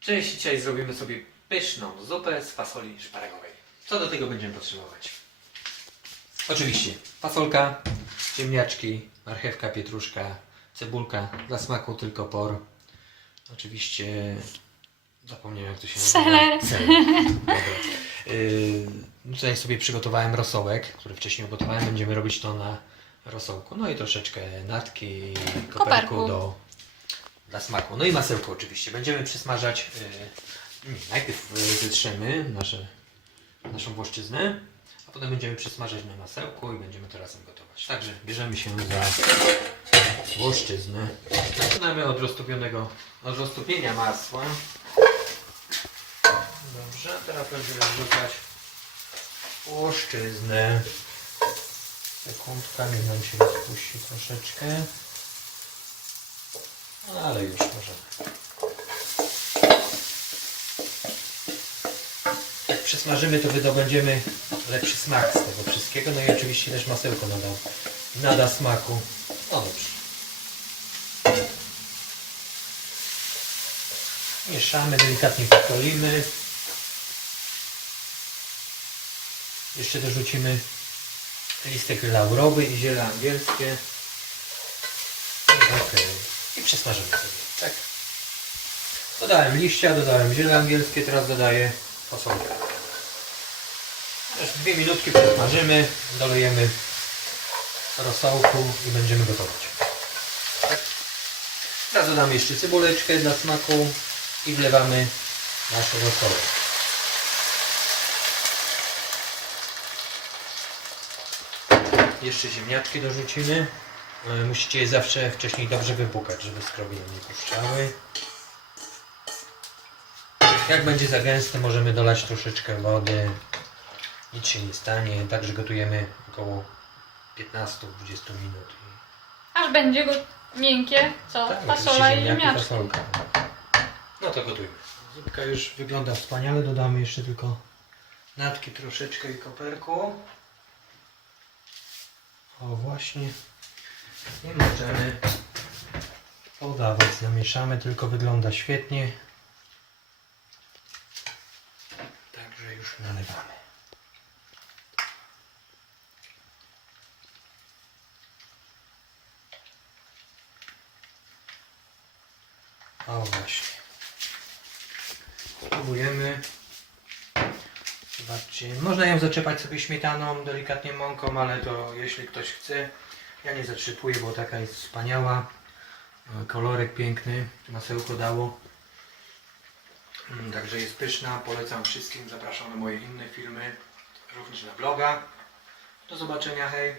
Cześć, dzisiaj zrobimy sobie pyszną zupę z fasoli szparagowej. Co do tego będziemy potrzebować? Oczywiście fasolka, ziemniaczki, marchewka, pietruszka, cebulka, dla smaku tylko por. Oczywiście zapomniałem jak to się nazywa. Seler. Dobra. Yy, tutaj sobie przygotowałem rosołek, który wcześniej ugotowałem. Będziemy robić to na rosołku. No i troszeczkę natki i koperku, Koperku. do, dla smaku. No i masełko oczywiście. Będziemy przysmażać. Yy, nie, najpierw yy, wytrzemy nasze, naszą włoszczyznę, a potem będziemy przysmażać na masełku i będziemy to razem gotować. Także bierzemy się za włoszczyznę. Zaczynamy od roztopionego, od roztopienia masła. Dobrze, teraz będziemy wrzucać płoszczyznę. Sekundka, niech nam się rozpuści troszeczkę. No, ale już możemy. Jak przesmażymy, to wydobędziemy lepszy smak z tego wszystkiego. No i oczywiście też masełko nada, nada smaku. No dobrze. Mieszamy, delikatnie posolimy. Jeszcze dorzucimy listek laurowy i ziele angielskie. Ok. I przesmażymy sobie. Tak. Dodałem liścia, dodałem ziele angielskie, teraz dodaję fasolkę. Też dwie minutki przesmażymy, dolejemy rosołku i będziemy gotować. Tak. Teraz dodamy jeszcze cebuleczkę dla smaku i wlewamy nasz rosołek. Jeszcze ziemniaczki dorzucimy. E, Musicie je zawsze wcześniej dobrze wypłukać, żeby skrobi nam nie puszczały. Jak będzie za gęste, możemy dolać troszeczkę wody. Nic się nie stanie. Także gotujemy około 15-20 minut. Aż będzie go miękkie, co? Tak, Fasola i ziemniaki, ziemniaczki. fasolka. No to gotujmy. Zupka już wygląda wspaniale. Dodamy jeszcze tylko natki troszeczkę i koperku. O właśnie. Nie możemy podawać. Zamieszamy, tylko wygląda świetnie. Także już nalewamy. O właśnie. Próbujemy. Zobaczcie. Można ją zaczepać sobie śmietaną, delikatnie mąką, ale to jeśli ktoś chce. Ja nie zatrzypuję, bo taka jest wspaniała. E, Kolorek piękny. Masełko dało. Mm, Także jest pyszna. Polecam wszystkim. Zapraszam na moje inne filmy. Również na bloga. Do zobaczenia. Hej.